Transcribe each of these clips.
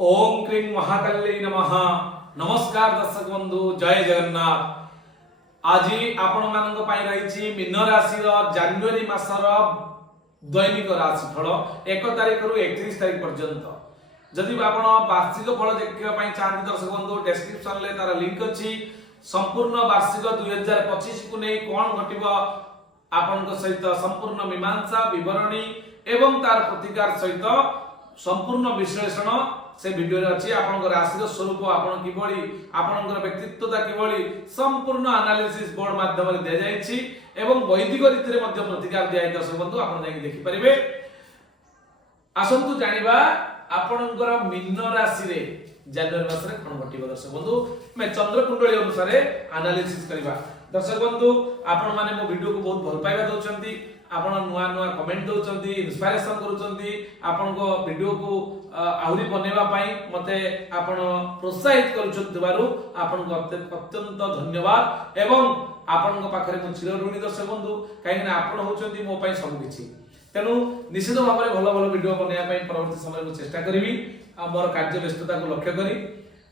ओम क्रीं महाकाल्यै नमः। नमस्कार दर्शक बंधु, जय जगन्नाथ। आज आपण मानक पई रहिछि मीन राशि रो जनवरी मासर दैनिक राशिफल 1 तारिख रु 31 तारिख पर्यंत। जदि आपण वार्षिक फल देखिबा पई चाहନ୍ତି दर्शक बंधु, डिस्क्रिप्शन ले तार लिंक अछि। संपूर्ण वार्षिक 2025 को नै कोन घटिबो आपनक सहित संपूर्ण मीमांसा विवरणी एवं तार प्रतिकार सहित संपूर्ण विश्लेषण से वीडियो रे अछि। आपनक राशि स्वरूप आपन किबळी आपनकर व्यक्तित्वता किबळी संपूर्ण एनालिसिस बोर्ड माध्यम रे दे जायछि एवं वैदिक रीति रे मध्य प्रतिकार दिया दर्शक बंधु आपन जाई देखि परिबे। आसंतु जानिबा आपनकर मीन राशि रे जनवरी मास रे कोन घटिबो दर्शक बंधु, मैं चंद्र कुंडली अनुसार एनालिसिस करबा। दर्शक बंधु आपण माने मो वीडियो को बहुत भल पाइबा दउचंती, आपण नुआ नुआ कमेंट दउचंती, इंस्पिरेशन करूचंती, आपण को वीडियो को आहुरी बनेवा पई मते आपण प्रोत्साहित करूचंतबारु आपण को अत्यंत धन्यवाद एवं आपण को पाखरे मु चिर ऋणी दर्शक बंधु, काहे ना आपण होचंती मो पई सब किछि। तेनु निश्चित भाव में भल भल वीडियो बनेवा पई परवर्ती समय को चेष्टा करिवि मोर कार्य व्यस्तता को लक्ष्य करी।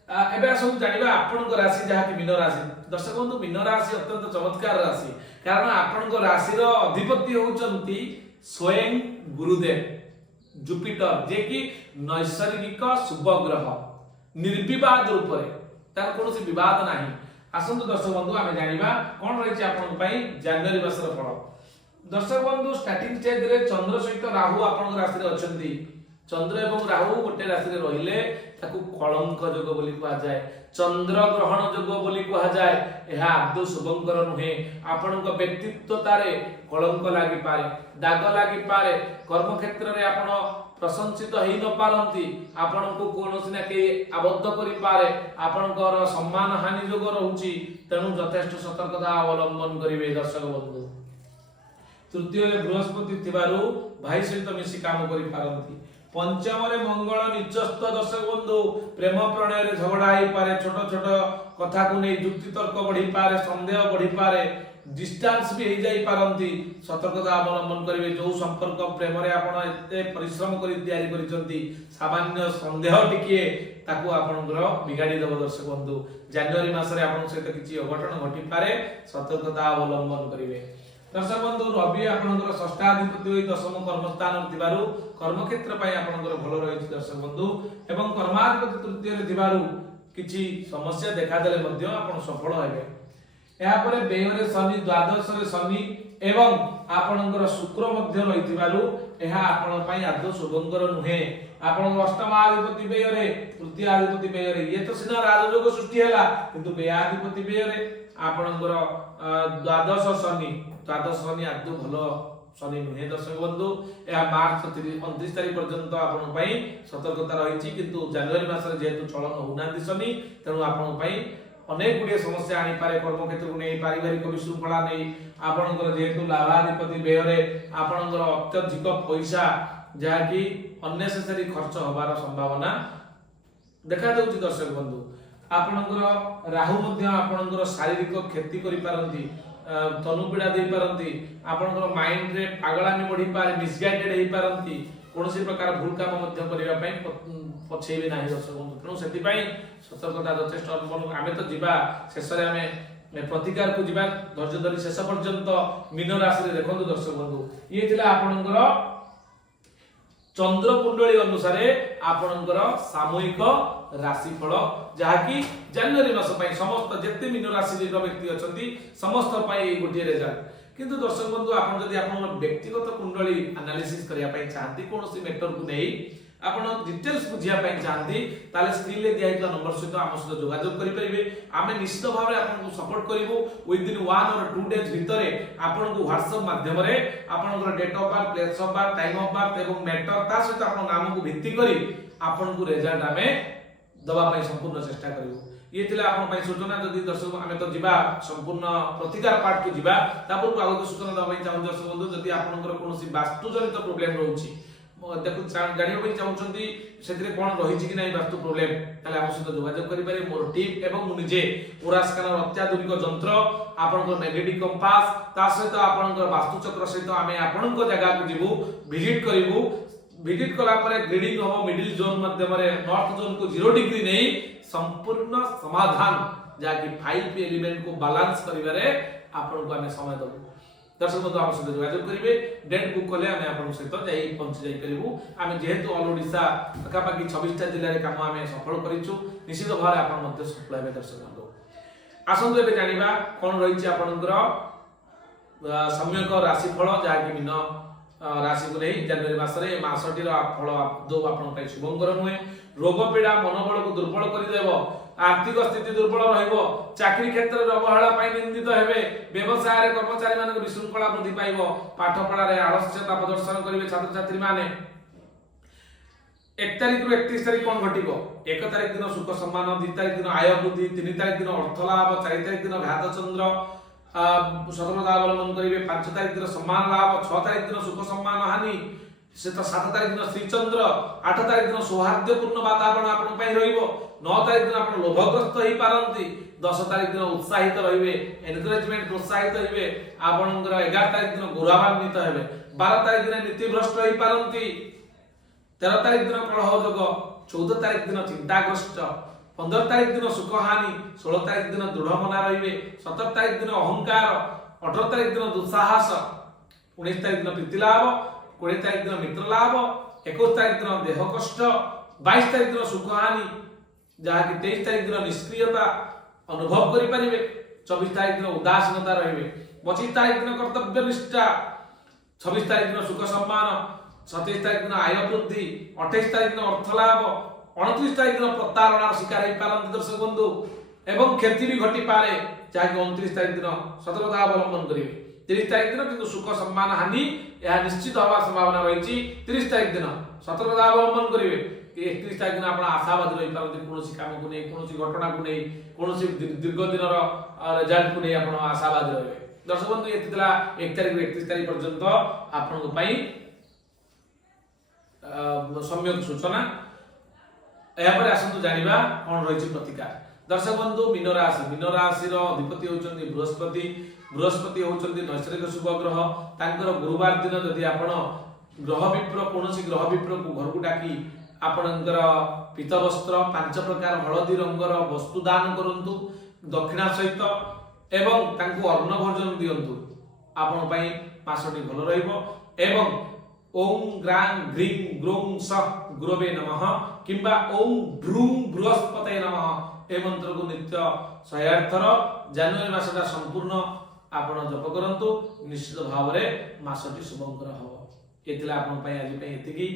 एबे सब जानिबा आपन को राशि जहा कि मीन राशि। दर्शक बंधु, मीन राशि अत्यंत चमत्कार राशि, कारण आपन को राशि रो अधिपति होचंती स्वयं गुरुदेव जुपिटर, जे कि नैसर्गिक शुभ ग्रह, निर्विवाद रूप रे तार कोनोसी विवाद नाही। आसंतु दर्शक बंधु आमे जानिबा कोन रहिछि आपन पई जनवरी मासर फल। दर्शक बंधु, स्टार्टिंग स्टेज रे चंद्र सहित राहु आपन राशि रे अछंती। चंद्र एवं राहु गोटे राशि रे रहिले ताकू कलंक योग बोली कहा जाय, चंद्र ग्रहण योग बोली कहा जाय। एहा आदौ शुभंकर नुहे। आपन को व्यक्तित्वता रे कलंक लागि पारे, दाग लागि पारे, कर्म क्षेत्र रे आपन प्रशंसित हेइ न पारंती, आपन को कोनोसी ना के आबद्ध करि पारे, आपन को सम्मान हानि योग रहउची। तेनु यथेष्ट सतर्कता अवलंबन करिवे दर्शक बंधु। तृतीय रे बृहस्पति थिबारु भाई सहित मिसी काम करि पारंती। पंचम रे मंगल निचस्थ दर्शक बंधु, प्रेम प्रणय रे झगड़ा होई पारे, छोट छोट कथा को नै युक्ति तर्क बढ़ी पारे, संदेह बढ़ी पारे, डिस्टेंस भी हो जाई पारंती। सतर्कता अवलंबन करिवे। जो संपर्क प्रेम रे आपण एते परिश्रम करि तयारी करिसंती, सामान्य संदेह टिके ताकू आपनकर बिगाडी देव दर्शक बंधु। जनवरी मास रे आपण सहित किछि अघटन घटी पारे, सतर्कता अवलंबन करिवे। दर्शक बंधु, रवि आपनकर षष्ठाधिपति होई दशम कर्मस्थान थिबारु कर्म क्षेत्र पय आपनकर भलो रहिछि दर्शक बंधु, एवं कर्माधिपति तृतीय रे थिबारु किछि समस्या देखा देले मध्य आपण सफल हेबे। एहा परे बेहरे शनि, द्वादश रे शनि एवं आपनकर शुक्र मध्य रहिथिबारु एहा आपण पय आदौ शुभंकर नुहे। आपण अष्टमाधिपति बेहरे, तृतीय अधिपति बेहरे, ये तो सिना राजयोग सृष्टि हैला, किंतु बेहाधिपति बेहरे आपनकर द्वादश शनि, द्वादश शनि आदौ भलो शनि नुहे दर्शक बंधु। या मार्च 29 तारिख पर्यंत आपण पई सतर्कता रहिछि, किंतु जनवरी मास रे जेतु चलन होनांती शनि, तेनु आपण पई अनेक गुडी समस्या आनी पारे। कर्म क्षेत्र को नै, पारिवारिक विशृंखला नै, आपनकर जेतु लाभाधिपति बेहरे आपनकर अत्यधिक पैसा जहा कि अननेसेसरी खर्च होबार संभावना देखा दउछि दर्शक बंधु। आपनकर राहु मध्य आपनकर शारीरिक क्षति करि पारंती, तनुपीड़ा दे पारंती, आपनकर माइंड रे पागलामी बढ़ी पारे, मिसगाइडेड हे पारंती, कोनोसी प्रकार भूल काम मध्य करिवा पई पछेबे नाही दर्शक बंधु। तेनु सेति पई सतर्कता यथेष्ट अवलंबन। आमे तो जिबा शेष रे आमे प्रतिकार को जिबा, धैर्य धरि शेष पर्यंत मीन राशि रे देखंतु दर्शक बंधु। ये थिला आपनकर चंद्र कुंडली अनुसार आपनकर सामूहिक राशिफल, जहा कि जनवरी मास पई समस्त जेते मीन राशि रो व्यक्ति अछंती समस्त पई गोटे रिजल्ट। किंतु दर्शक बंधु, आपण जदि आपण व्यक्तिगत कुंडली एनालिसिस करिया पई चाहती, कोनोसी मैटर को नै आपण डिटेल्स बुझिया पई चाहती, ताले स्क्रीन ले दिया हितला नंबर सहित आम सहित जोगाजोग करि परिबे। आमे निश्चित भाबरे आपन को सपोर्ट करिवो। विदिन 1 और 2 डेज भितरे आपन को WhatsApp माध्यम रे आपनकर date of birth, place of birth, time of birth एवं मैटर ता सहित आपन नाम को भित्ति करी आपन को रिजल्ट आमे दबा पई संपूर्ण चेष्टा करिवो। ये थिला आपन पई सूचना। जदि दर्शक आमे तो जिबा संपूर्ण प्रतिकार पार्ट को जिबा, तापर को आगो सूचना दबा पई चाहू दर्शक बंधु, जदि आपनकर कोनोसी वास्तु जनित प्रॉब्लम रहउची, देखु जानिबा पई चाहउछंती सेतिरे कोन रहिछि कि नै वास्तु प्रॉब्लम, ताले हम सहित जोगाजोग करि पारे। मोर टीम एवं मु निजे पूरा स्कैनर अत्याधुनिक यंत्र, आपनकर नेगेटिव कंपास, ता सहित आपनकर वास्तु चक्र सहित आमे आपनकर जगह को जिवु, विजिट करिवु, ভিজিট কলা পরে গ্রেডিং হবো মিডিল জোন মাধ্যমে নর্थ जोन को 0 डिग्री नहीं संपूर्ण समाधान जाकि 5 एलिमेंट को बैलेंस करिवारे आपन को हमें समय दबो दर्शक बंधु हम सहित जोगाजोग करिवे डेट बुक कले हमें आपन सहित जाई पहुंच जाई करिवु हमें जेहेतु ऑल ओडिसा पाखापाखि 26 टा जिल्ला रे काम हमें सफल करिछु निश्चित भारे आपन मध्ये सफल हेबे दर्शक बंधु आसंतु एबे जानिबा कोन रहिछि आपनकर सम्यक राशिफल जाकि मीन राशि को नहीं जनवरी मासरे मासटीर फल दो आपन पई शुभंकर हुए रोग पीड़ा मनोबल को दुर्बल कर देबो आर्थिक स्थिति दुर्बल रहइबो चाकरी क्षेत्र रे अवहेला पई निंदित हेबे व्यवसाय रे कर्मचारी मानक विशृंखला वृद्धि पाइबो पाठ पढ़ा रे आलस्यता प्रदर्शन करिवे छात्र छात्री माने 1 तारिख रु 31 तारिख कोन घटिबो 1 तारिख दिन सुख सम्मान 2 तारिख दिन आय वृद्धि 3 तारिख दिन अर्थ लाभ 4 तारिख दिन घात चंद्र सतर्कता अवलंबन करिवे 5 तारिख दिन सम्मान लाभ 6 तारिख दिन सुख सम्मान हानि से तो 7 तारिख दिन श्रीचंद्र 8 तारिख दिन सौहार्दपूर्ण वातावरण आपन पई रहिबो 9 तारिख दिन आपन लोभग्रस्त होई पारंती 10 तारिख दिन उत्साहित रहिबे एनकरेजमेंट प्रोत्साहित होइबे आपनकर 11 तारिख दिन गौरवान्वित हेबे 12 तारिख दिन नीतिभ्रष्ट होई पारंती 13 तारिख दिन कलह जोग 14 तारिख दिन चिंताग्रस्त 15 तारिख दिन सुख हानि 16 तारिख दिन दृढ़ मना रहिबे 17 तारिख दिन अहंकार 18 तारिख दिन दुस्साहस 19 तारिख दिन प्रीति लाभ 20 तारिख दिन मित्र लाभ 21 तारिख दिन देह कष्ट 22 तारिख दिन सुख हानि जहा कि 23 तारिख दिन निष्क्रियता अनुभव करि परिबे 24 तारिख दिन उदासीनता रहिबे 25 तारिख दिन कर्तव्य निष्ठा 26 तारिख दिन सुख सम्मान 27 तारिख दिन आय वृद्धि 28 तारिख दिन अर्थ लाभ 29 तारिख दिन प्रतारणा शिकार होई पारंती दर्शक बंधु एवं क्षति भी घटी पारे जहा कि 29 तारिख दिन सतर्कता अवलंबन करिवे 30 तारिख दिन किंतु सुख सम्मान हानि यह निश्चित होवा संभावना रहिछि 30 तारिख दिन सतर्कता अवलंबन करिवे 31 तारिख दिन आपण आशावादी रहि पारंती कोनोसी काम को नै कोनोसी घटना को नै कोनोसी दीर्घ दिनर रिजल्ट को नै आपण आशावादी रहिबे दर्शक बंधु एतिला 1 तारिख 31 तारिख पर्यंत आपण को पई सम्यक सूचना या पर आसंतु जानिबा कोन रहिछि प्रतिकार दर्शक बंधु मीन राशि रो अधिपति होचंदी बृहस्पति होचंदी नैसर्गिक शुभ ग्रह तांकर गुरुवार दिन जदि आपण ग्रह विप्र कोनोसी ग्रह विप्र को घर को डाकी आपणकर पीत वस्त्र 5 प्रकार हळदी रंगर वस्तु दान करंतु दक्षिणा सहित एवं तांको अन्न भोजन दियंतु आपण पई मासटी भलो रहइबो एवं ओम ग्रां ग्रीं ग्रों स गुरवे नमः किंबा ओम भ्रूं बृहस्पते नमः ए मंत्र को नित्य 100 थर जनवरी मासटा संपूर्ण आपण जप करंतु निश्चित भाव रे मासटी शुभंकर हो एतिला आपण पई आज पई एतिकी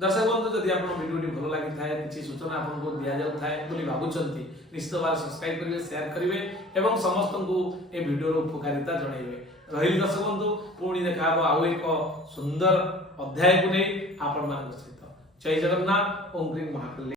दर्शक बंधु जदि आपण वीडियोटी भलो लागि थाए किछि सूचना आपण को दिया जाउ थाए बोली भाबुचंती निश्चित भाव सब्सक्राइब करिवे शेयर करिवे एवं समस्त को ए वीडियो रो उपकारिता जणाइबे रहिल दर्शक बंधु पुणी देखाबो आउ एक सुंदर अध्याय को नै आपण मान सहित जय जगन्नाथ ओम ग्रीं महाकाली।